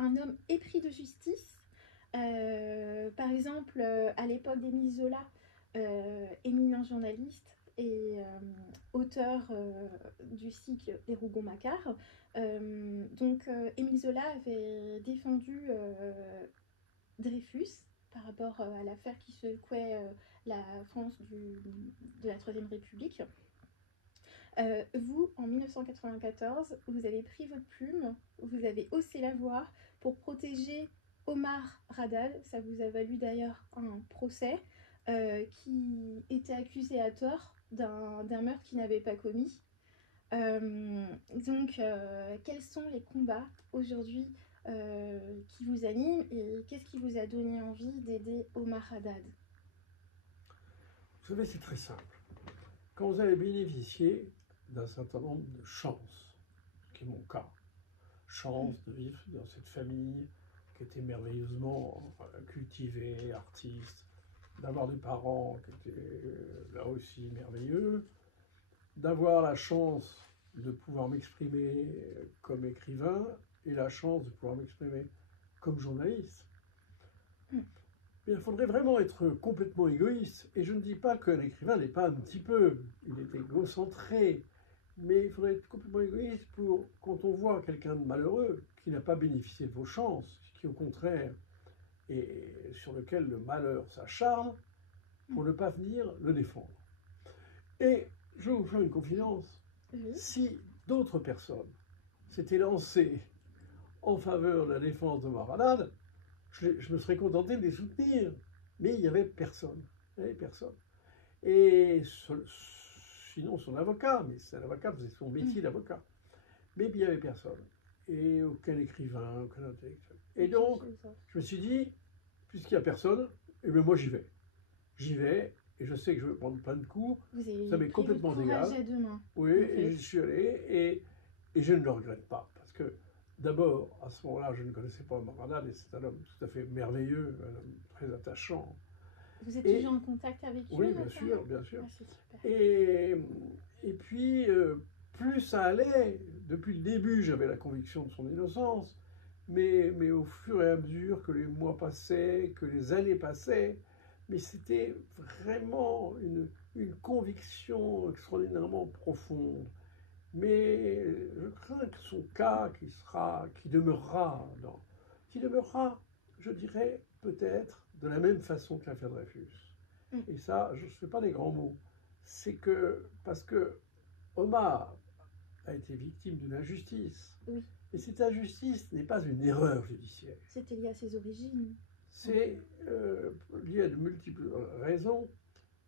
un homme épris de justice. Par exemple, à l'époque d'Émile Zola, éminent journaliste et auteur du cycle Les Rougon-Macquart. Émile Zola avait défendu Dreyfus par rapport à l'affaire qui secouait la France de la Troisième République. Vous, en 1994, vous avez pris votre plume, vous avez haussé la voix pour protéger Omar Haddad. Ça vous a valu d'ailleurs un procès qui était accusé à tort d'un meurtre qu'il n'avait pas commis. Quels sont les combats aujourd'hui qui vous animent et qu'est-ce qui vous a donné envie d'aider Omar Haddad? Vous savez, c'est très simple. Quand vous avez bénéficié d'un certain nombre de chances, ce qui est mon cas, chance de vivre dans cette famille qui était merveilleusement cultivée, artiste, d'avoir des parents qui étaient là aussi merveilleux, d'avoir la chance de pouvoir m'exprimer comme écrivain et la chance de pouvoir m'exprimer comme journaliste. Mais il faudrait vraiment être complètement égoïste. Et je ne dis pas qu'un écrivain n'est pas un petit peu, il est égocentré, mais il faudrait être complètement égoïste pour, quand on voit quelqu'un de malheureux qui n'a pas bénéficié de vos chances, qui au contraire et sur lequel le malheur s'acharne, pour ne pas venir le défendre. Et je vais vous faire une confidence. Si d'autres personnes s'étaient lancées en faveur de la défense de Omar Haddad, je me serais contenté de les soutenir. Mais il n'y avait personne. Il n'y avait personne. Et sinon son avocat, mais c'est un avocat, c'est son métier d'avocat. Mais il n'y avait personne. Et aucun écrivain, aucun intellectuel. Et donc, je me suis dit, puisqu'il n'y a personne, eh bien moi j'y vais. J'y vais, et je sais que je vais prendre plein de coups. Ça m'est complètement égal. Oui, et j'y suis allé, et je ne le regrette pas. Parce que, d'abord, à ce moment-là, je ne connaissais pas Omar Haddad, et c'est un homme tout à fait merveilleux, un homme très attachant. Vous êtes toujours en contact avec lui? Oui, bien sûr, bien sûr. Et puis, plus ça allait, depuis le début, j'avais la conviction de son innocence, mais au fur et à mesure que les mois passaient, que les années passaient, mais c'était vraiment une conviction extraordinairement profonde. Mais je crains que son cas, qui demeurera, je dirais, peut-être de la même façon que l'affaire Dreyfus. Et ça, je ne fais pas des grands mots. C'est que, parce que Omar a été victime d'une injustice. Oui. Et cette injustice n'est pas une erreur judiciaire. C'était lié à ses origines. C'est lié à de multiples raisons,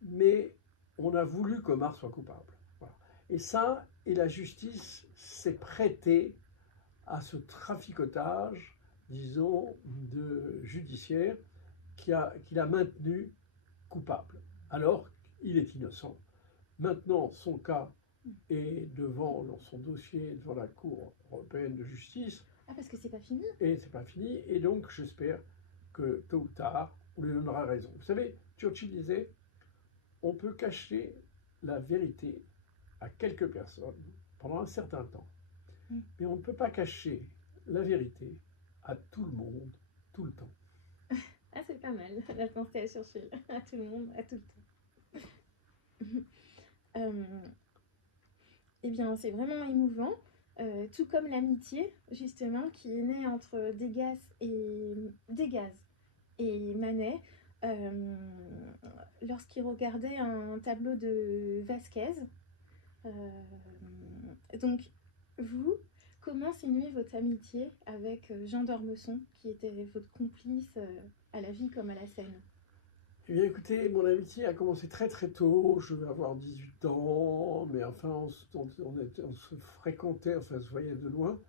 mais on a voulu qu'Omar soit coupable. Voilà. Et ça, et la justice s'est prêtée à ce traficotage, disons, judiciaire qui l'a maintenu coupable, alors qu'il est innocent. Maintenant, son cas est dans son dossier devant la Cour européenne de justice. Ah, parce que c'est pas fini. Et c'est pas fini, et donc j'espère que tôt ou tard, on lui donnera raison. Vous savez, Churchill disait, on peut cacher la vérité à quelques personnes pendant un certain temps, mais on ne peut pas cacher la vérité à tout le monde, tout le temps. Ah, c'est pas mal, la pensée à Churchill, à tout le monde, à tout le temps. Eh bien, c'est vraiment émouvant, tout comme l'amitié, justement, qui est née entre Degas et Manet, lorsqu'ils regardaient un tableau de Vasquez. Donc, vous, comment s'est née votre amitié avec Jean d'Ormesson, qui était votre complice à la vie comme à la scène? Eh bien, écoutez, mon amitié a commencé très très tôt, je vais avoir 18 ans, mais enfin, on se fréquentait, enfin, on se voyait de loin.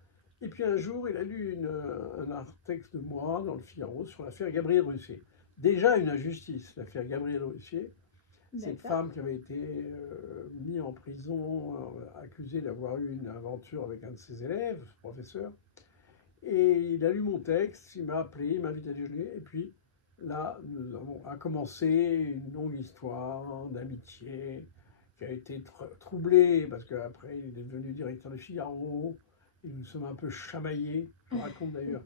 Et puis un jour, il a lu un texte de moi dans le Figaro sur l'affaire Gabriel Russier. Déjà une injustice, l'affaire Gabriel Russier. Cette femme qui avait été mise en prison, accusée d'avoir eu une aventure avec un de ses élèves, professeur. Et il a lu mon texte, il m'a appelé, il m'a invité à déjeuner, et puis là, a commencé une longue histoire d'amitié qui a été troublée, parce qu'après, il est devenu directeur de Figaro, et nous sommes un peu chamaillés. Je raconte d'ailleurs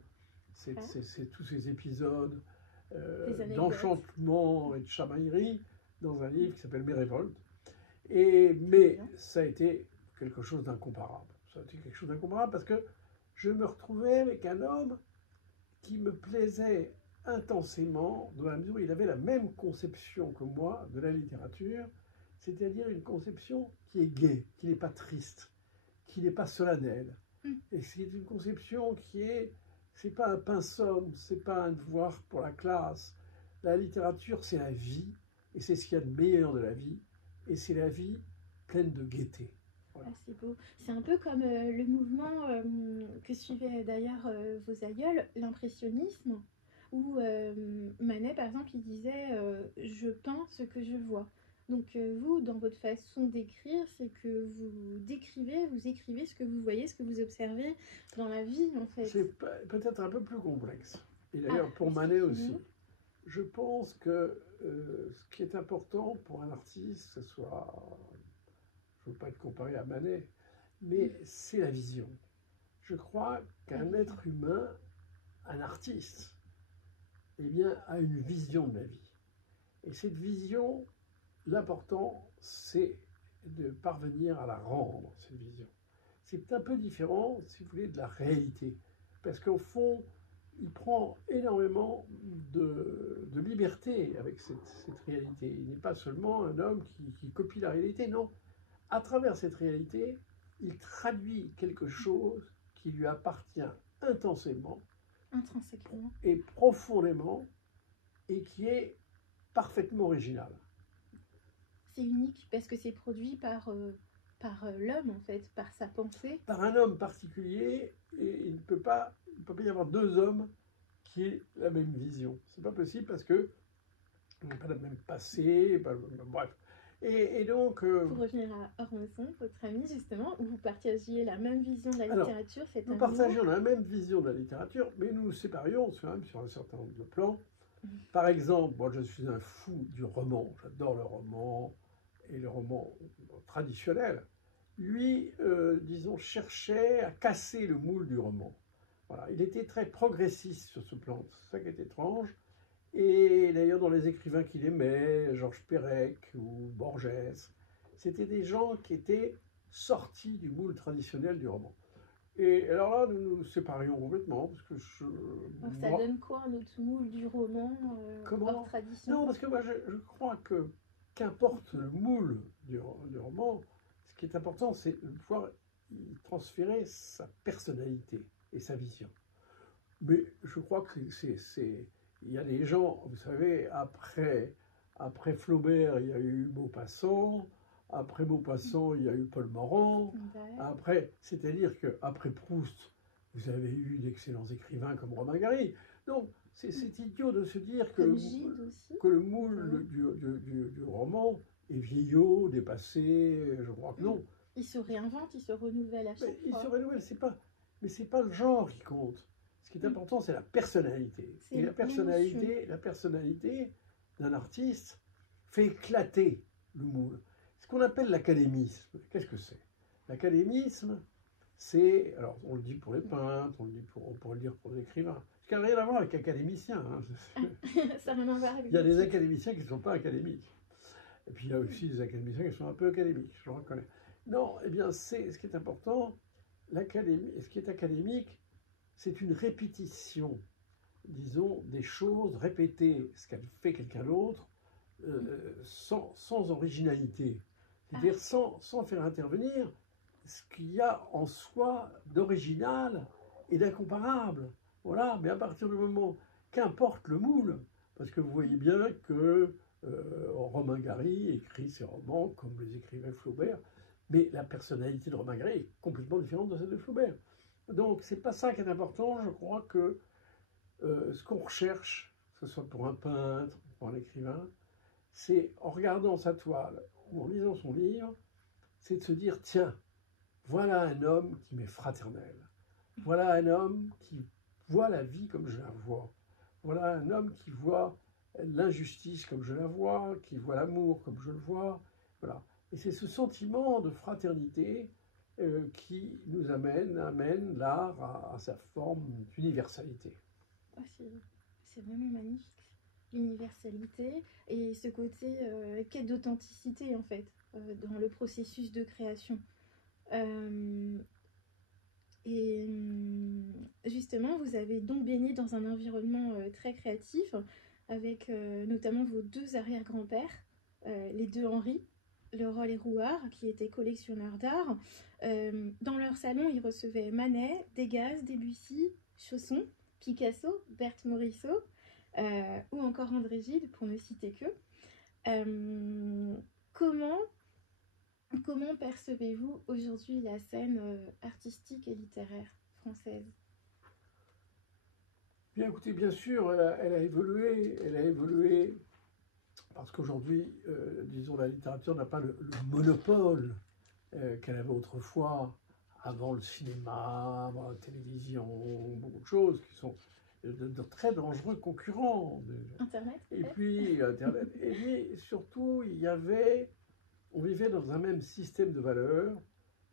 c'est tous ces épisodes Des anecdotes. d'enchantement et de chamaillerie dans un livre qui s'appelle Mes révoltes. Très Mais bien. ça a été quelque chose d'incomparable. Ça a été quelque chose d'incomparable parce que je me retrouvais avec un homme qui me plaisait intensément, dans la mesure où il avait la même conception que moi de la littérature, c'est-à-dire une conception qui est gaie, qui n'est pas triste, qui n'est pas solennelle. Et c'est une conception qui est, c'est pas un pinceau, c'est pas un devoir pour la classe. La littérature, c'est la vie, et c'est ce qu'il y a de meilleur de la vie, et c'est la vie pleine de gaieté. Voilà. Ah, c'est beau. C'est un peu comme le mouvement que suivaient d'ailleurs vos aïeuls, l'impressionnisme, où Manet, par exemple, il disait je peins ce que je vois. Donc vous, dans votre façon d'écrire, c'est que vous décrivez, vous écrivez ce que vous voyez, ce que vous observez dans la vie, en fait. C'est peut-être un peu plus complexe. Et d'ailleurs, pour Manet aussi. Je pense que ce qui est important pour un artiste, que ce soit, je ne veux pas être comparé à Manet, mais c'est la vision. Je crois qu'un être humain, un artiste, eh bien, a une vision de la vie. Et cette vision, l'important, c'est de parvenir à la rendre, cette vision. C'est un peu différent, si vous voulez, de la réalité. Parce qu'au fond, il prend énormément de liberté avec cette réalité. Il n'est pas seulement un homme qui copie la réalité, non. À travers cette réalité, il traduit quelque chose qui lui appartient intensément, intrinsèquement et profondément, et qui est parfaitement original. C'est unique parce que c'est produit par l'homme, en fait, par sa pensée. Par un homme particulier, et il ne peut pas y avoir deux hommes qui aient la même vision. C'est pas possible parce que on n'a pas le même passé, bref. Et donc... Pour revenir à Ormesson, votre ami, justement, où vous partagiez la même vision de la littérature, c'est nous partagions la même vision de la littérature, mais nous nous séparions quand même sur un certain nombre de plans. Par exemple, moi je suis un fou du roman, j'adore le roman, et le roman traditionnel. Lui, disons, cherchait à casser le moule du roman. Voilà. Il était très progressiste sur ce plan, c'est ça qui est étrange. Et d'ailleurs, dans les écrivains qu'il aimait, Georges Perec ou Borges, c'était des gens qui étaient sortis du moule traditionnel du roman. Et alors là, nous nous séparions complètement, parce que alors ça donne quoi, un autre moule du roman hors tradition? Non, parce que moi, je crois que, qu'importe le moule du roman, ce qui est important, c'est de pouvoir y transférer sa personnalité et sa vision. Mais je crois que il y a des gens, vous savez, après Flaubert, il y a eu Maupassant, après Maupassant, il y a eu Paul Morand, après, c'est-à-dire qu'après Proust, vous avez eu d'excellents écrivains comme Romain Gary. Donc, c'est idiot de se dire que le moule du roman est vieillot, dépassé, je crois que non. Il se réinvente, il se renouvelle à chaque fois. Il se renouvelle, mais c'est pas le genre qui compte. Ce qui est important, c'est la personnalité. Et la personnalité d'un artiste fait éclater le moule. Ce qu'on appelle l'académisme, qu'est-ce que c'est? L'académisme, c'est, alors on le dit pour les peintres, on pourrait le dire pour les écrivains, ce qui n'a rien à voir avec académicien. Hein. Ça n'a rien à voir avec il y a des académiciens qui ne sont pas académiques. Et puis il y a aussi des académiciens qui sont un peu académiques, je le reconnais. Non, eh bien, ce qui est important, ce qui est académique, c'est une répétition, disons, des choses, répéter ce qu'a fait quelqu'un d'autre, sans originalité. C'est-à-dire sans faire intervenir ce qu'il y a en soi d'original et d'incomparable. Voilà, mais à partir du moment, qu'importe le moule, parce que vous voyez bien que Romain Gary écrit ses romans comme les écrivait Flaubert, mais la personnalité de Romain Gary est complètement différente de celle de Flaubert. Donc, c'est pas ça qui est important. Je crois que ce qu'on recherche, que ce soit pour un peintre, pour un écrivain, c'est en regardant sa toile ou en lisant son livre, c'est de se dire, tiens, voilà un homme qui m'est fraternel. Voilà un homme qui voit la vie comme je la vois. Voilà un homme qui voit l'injustice comme je la vois, qui voit l'amour comme je le vois. Voilà. Et c'est ce sentiment de fraternité qui nous amène l'art à sa forme d'universalité. Oh, c'est vraiment magnifique. L'universalité et ce côté quête d'authenticité, en fait, dans le processus de création. Euh, Justement, vous avez donc baigné dans un environnement très créatif, avec notamment vos deux arrière-grands-pères, les deux Henri, Leroy et Rouard, qui étaient collectionneurs d'art. Dans leur salon, ils recevaient Manet, Degas, Debussy, Chausson, Picasso, Berthe Morisot, ou encore André Gide, pour ne citer que. Euh, comment Comment percevez-vous aujourd'hui la scène artistique et littéraire française? Bien écoutez, bien sûr, elle a évolué parce qu'aujourd'hui, disons, la littérature n'a pas le monopole qu'elle avait autrefois, avant le cinéma, avant la télévision, beaucoup de choses qui sont de très dangereux concurrents. Internet, Et peut-être? puis, Internet. Et puis, surtout, on vivait dans un même système de valeurs,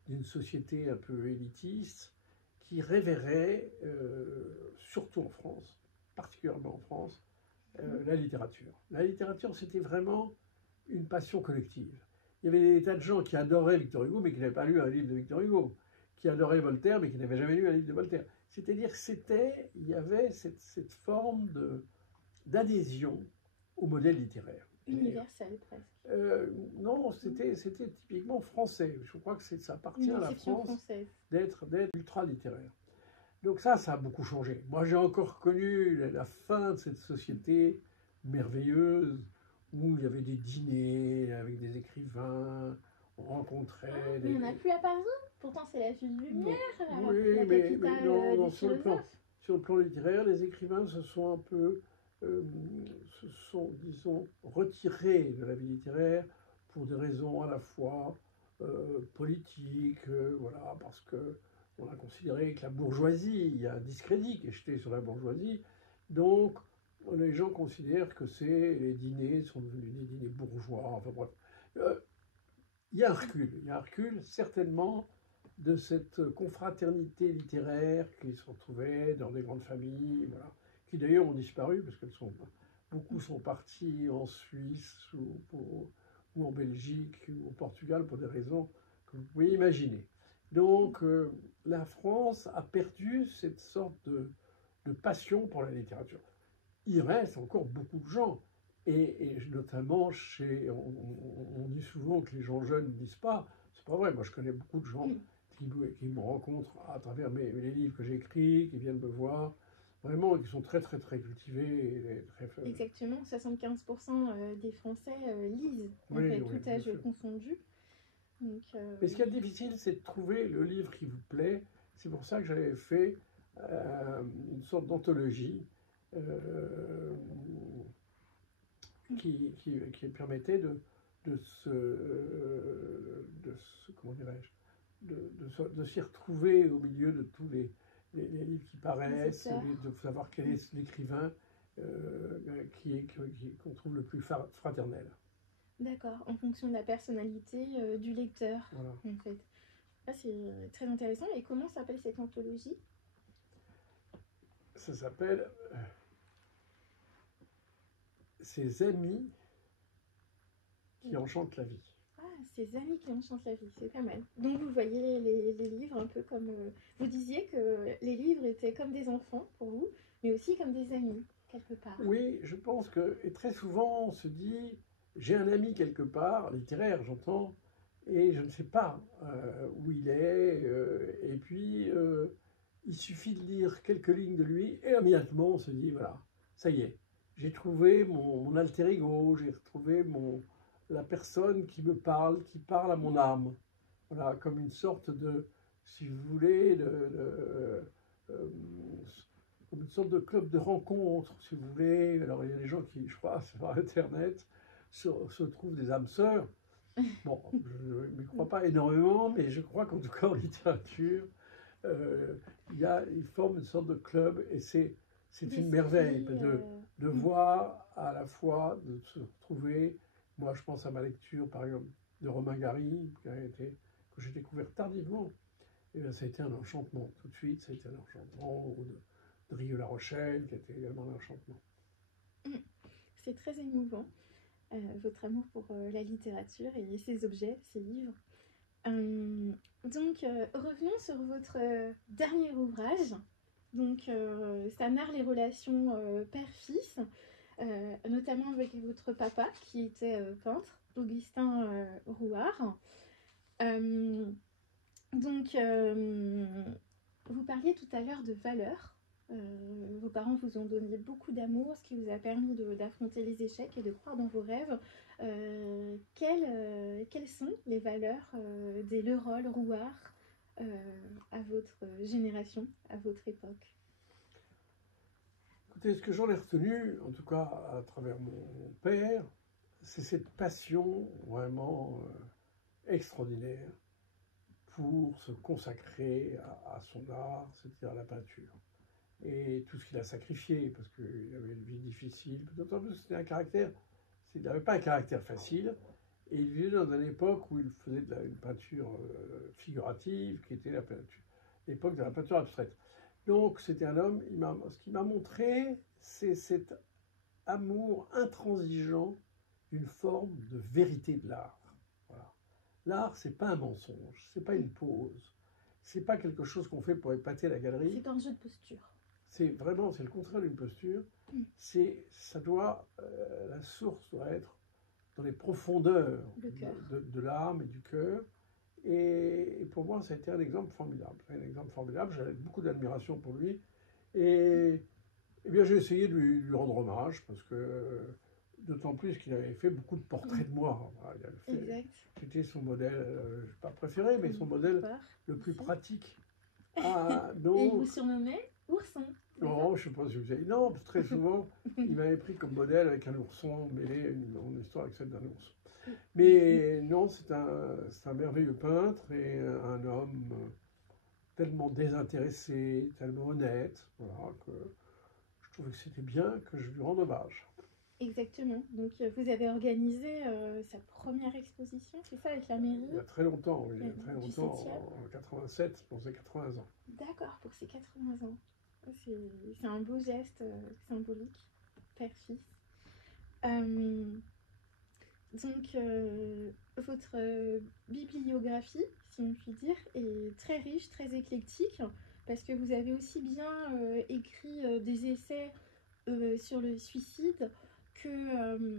d'une société un peu élitiste, qui révérait, surtout en France, particulièrement en France, la littérature. La littérature, c'était vraiment une passion collective. Il y avait des tas de gens qui adoraient Victor Hugo, mais qui n'avaient pas lu un livre de Victor Hugo, qui adoraient Voltaire, mais qui n'avaient jamais lu un livre de Voltaire. C'est-à-dire il y avait cette forme d'adhésion au modèle littéraire. Universel, presque. Non, c'était typiquement français. Je crois que ça appartient Une à la exception France française. d'être ultra littéraire. Donc ça a beaucoup changé. Moi, j'ai encore connu la fin de cette société merveilleuse où il y avait des dîners avec des écrivains, on rencontrait... Mais il n'y en a plus à Paris. Pourtant, c'est la ville lumière, oui, la capitale non, des philosophes. sur le plan littéraire, les écrivains se sont un peu, disons, retirés de la vie littéraire pour des raisons à la fois politiques, voilà, parce que on a considéré que la bourgeoisie, il y a un discrédit qui est jeté sur la bourgeoisie, donc les gens considèrent que les dîners sont devenus des dîners bourgeois, enfin bref. Il y a un recul certainement de cette confraternité littéraire qui se retrouvait dans des grandes familles, voilà, qui d'ailleurs ont disparu parce beaucoup sont partis en Suisse ou en Belgique ou au Portugal pour des raisons que vous pouvez imaginer. Donc la France a perdu cette sorte de passion pour la littérature. Il reste encore beaucoup de gens, et notamment on dit souvent que les gens jeunes ne lisent pas. C'est pas vrai. Moi, je connais beaucoup de gens qui me rencontrent à travers les livres que j'écris, qui viennent me voir, vraiment, qui sont très très très cultivés. Exactement, 75% des Français lisent, en Oui, fait, oui, tout âge confondu. Donc, mais ce qui est difficile, c'est de trouver le livre qui vous plaît. C'est pour ça que j'avais fait une sorte d'anthologie qui permettait comment dirais-je, de s'y retrouver au milieu de tous les livres qui paraissent, de savoir quel est l'écrivain qu'on trouve le plus fraternel. D'accord, en fonction de la personnalité du lecteur, voilà. En fait. Ah, c'est très intéressant. Et comment s'appelle cette anthologie? Ça s'appelle Ses amis qui enchantent la vie. Ah, Ses amis qui enchantent la vie, c'est pas mal. Donc vous voyez les livres un peu comme... vous disiez que les livres étaient comme des enfants pour vous, mais aussi comme des amis, quelque part. Oui, je pense que, et très souvent on se dit, j'ai un ami quelque part, littéraire j'entends, et je ne sais pas où il est, et puis il suffit de lire quelques lignes de lui, et immédiatement on se dit, voilà, ça y est, j'ai trouvé mon alter ego, j'ai retrouvé la personne qui me parle, qui parle à mon âme. Voilà, comme une sorte de, si vous voulez, comme une sorte de club de rencontre, si vous voulez. Alors il y a des gens qui, je crois, sur Internet, se trouvent des âmes sœurs. Bon, je ne crois pas énormément, mais je crois qu'en tout cas en littérature, ils forment une sorte de club, et c'est une merveille de voir à la fois, de se retrouver. Moi, je pense à ma lecture, par exemple, de Romain Gary, que j'ai découvert tardivement. Et bien, ça a été un enchantement. Tout de suite, ça a été un enchantement. de Rieux-La Rochelle, qui était également un enchantement. C'est très émouvant, votre amour pour la littérature et ses objets, ses livres. Donc, revenons sur votre dernier ouvrage. Donc, ça narre les relations père-fils, notamment avec votre papa, qui était peintre, Augustin Rouard. Donc, vous parliez tout à l'heure de valeurs. Vos parents vous ont donné beaucoup d'amour, ce qui vous a permis d'affronter les échecs et de croire dans vos rêves. Quelles sont les valeurs des Leroll Rouard à votre génération, à votre époque? Écoutez, ce que j'en ai retenu, en tout cas à travers mon père, c'est cette passion vraiment extraordinaire pour se consacrer à son art, c'est-à-dire à la peinture. Et tout ce qu'il a sacrifié, parce qu'il avait une vie difficile, d'autant plus c'était un caractère, il n'avait pas un caractère facile, et il vivait dans une époque où il faisait une peinture figurative, qui était l'époque de la peinture abstraite. Donc c'était un homme, ce qu'il m'a montré, c'est cet amour intransigeant d'une forme de vérité de l'art. Voilà. L'art, c'est pas un mensonge, c'est pas une pose, c'est pas quelque chose qu'on fait pour épater la galerie. C'est un jeu de posture. C'est le contraire d'une posture. La source doit être dans les profondeurs de l'âme et du cœur. Et pour moi, ça a été un exemple formidable. J'avais beaucoup d'admiration pour lui. Et bien, j'ai essayé de lui rendre hommage parce que, d'autant plus qu'il avait fait beaucoup de portraits de moi. Voilà, c'était son modèle, pas préféré, mais son modèle le plus pratique. Donc, et il vous surnommait Ourson. Non, je ne sais pas si vous avez... Non, très souvent, il m'avait pris comme modèle avec un ourson mêlé une histoire avec celle d'un ours. Mais non, c'est un merveilleux peintre et un homme tellement désintéressé, tellement honnête, voilà, que je trouvais que c'était bien que je lui rende hommage. Exactement. Donc, vous avez organisé sa première exposition, c'est ça, avec la mairie? Il y a très longtemps, oui, en 87, pour ses 80 ans. D'accord, pour ses 80 ans. C'est un beau geste symbolique, père-fils. Donc, votre bibliographie, si on peut dire, est très riche, très éclectique, parce que vous avez aussi bien écrit des essais sur le suicide que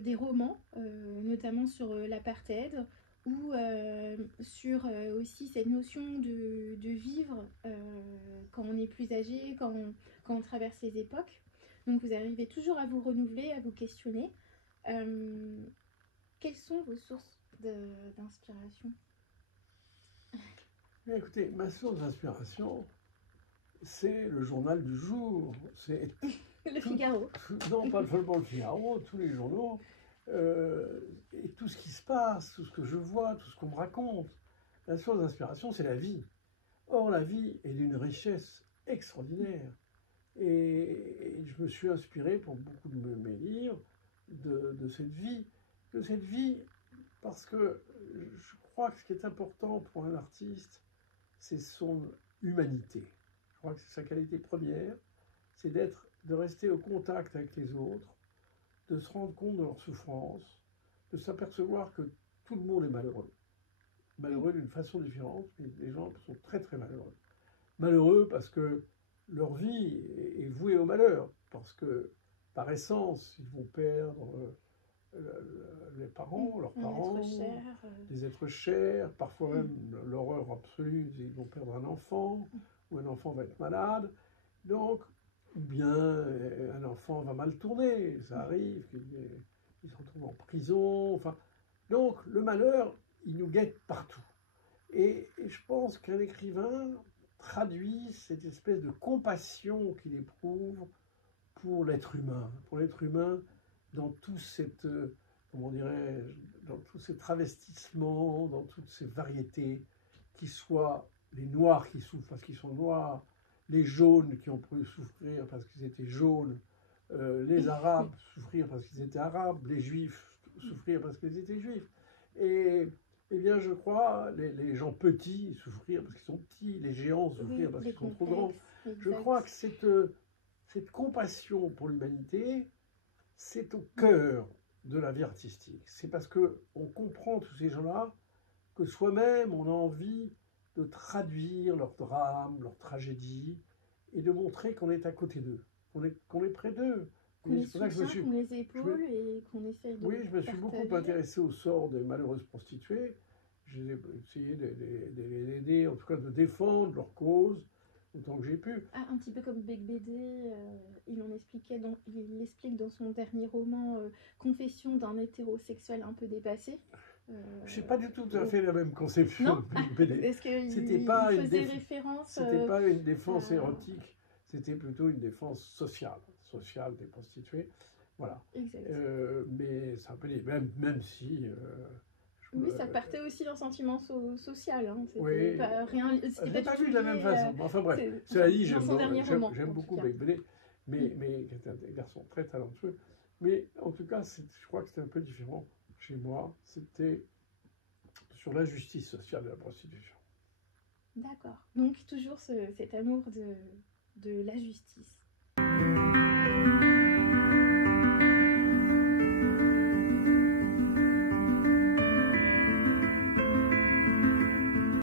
des romans, notamment sur l'apartheid, ou sur aussi cette notion de vivre quand on est plus âgé, quand on traverse les époques. Donc vous arrivez toujours à vous renouveler, à vous questionner. Quelles sont vos sources d'inspiration? Écoutez, ma source d'inspiration, c'est le journal du jour. C'est le Figaro. Non, pas seulement le Figaro, tous les journaux. Et tout ce qui se passe, tout ce que je vois, tout ce qu'on me raconte. La source d'inspiration, c'est la vie. Or, la vie est d'une richesse extraordinaire. Et je me suis inspiré pour beaucoup de mes livres de cette vie. Parce que je crois que ce qui est important pour un artiste, c'est son humanité. Je crois que c'est sa qualité première, c'est de rester au contact avec les autres, de se rendre compte de leur souffrance, de s'apercevoir que tout le monde est malheureux. Malheureux d'une façon différente, mais les gens sont très très malheureux. Malheureux parce que leur vie est vouée au malheur, parce que par essence, ils vont perdre les parents, leurs parents, des êtres chers, parfois même l'horreur absolue, ils vont perdre un enfant, ou un enfant va être malade. Donc, ou bien un enfant va mal tourner, ça arrive, il se retrouve en prison. Enfin, donc, le malheur, il nous guette partout. Et je pense qu'un écrivain traduit cette espèce de compassion qu'il éprouve pour l'être humain dans tout cette, comment dirais-je, dans tous ces travestissements, dans toutes ces variétés, qui soient les noirs qui souffrent parce qu'ils sont noirs, les jaunes qui ont pu souffrir parce qu'ils étaient jaunes, les arabes souffrir parce qu'ils étaient arabes, les juifs souffrir parce qu'ils étaient juifs. Et Eh bien, je crois, les gens petits souffrir parce qu'ils sont petits, les géants souffrir parce qu'ils sont trop grands. Je crois que cette compassion pour l'humanité, c'est au cœur de la vie artistique. C'est parce qu'on comprend tous ces gens-là que soi-même, on a envie de traduire leurs drames, leurs tragédies, et de montrer qu'on est à côté d'eux, qu'on est près d'eux. Qu'on les soutient, qu'on les épaule et qu'on essaye de Oui, je me suis beaucoup intéressé au sort des malheureuses prostituées. J'ai essayé de les aider, en tout cas de défendre leur cause, autant que j'ai pu. Ah, un petit peu comme Bec Bédé, il explique dans son dernier roman Confession d'un hétérosexuel un peu dépassé. Je n'ai pas du tout à fait la même conception non de Bec Bédé. Est-ce qu'il faisait référence C'était pas une défense érotique, c'était plutôt une défense sociale des prostituées. Voilà. Mais c'est un peu même si... oui, ça partait aussi d'un sentiment social. Hein. Oui. Je n'ai pas vu de la même façon. Enfin bref, cela dit, j'aime beaucoup Bec Bédé, mais c'est un garçon très talentueux. Mais en tout cas, je crois que c'était un peu différent chez moi. C'était sur la justice sociale de la prostitution. D'accord. Donc toujours cet amour de la justice.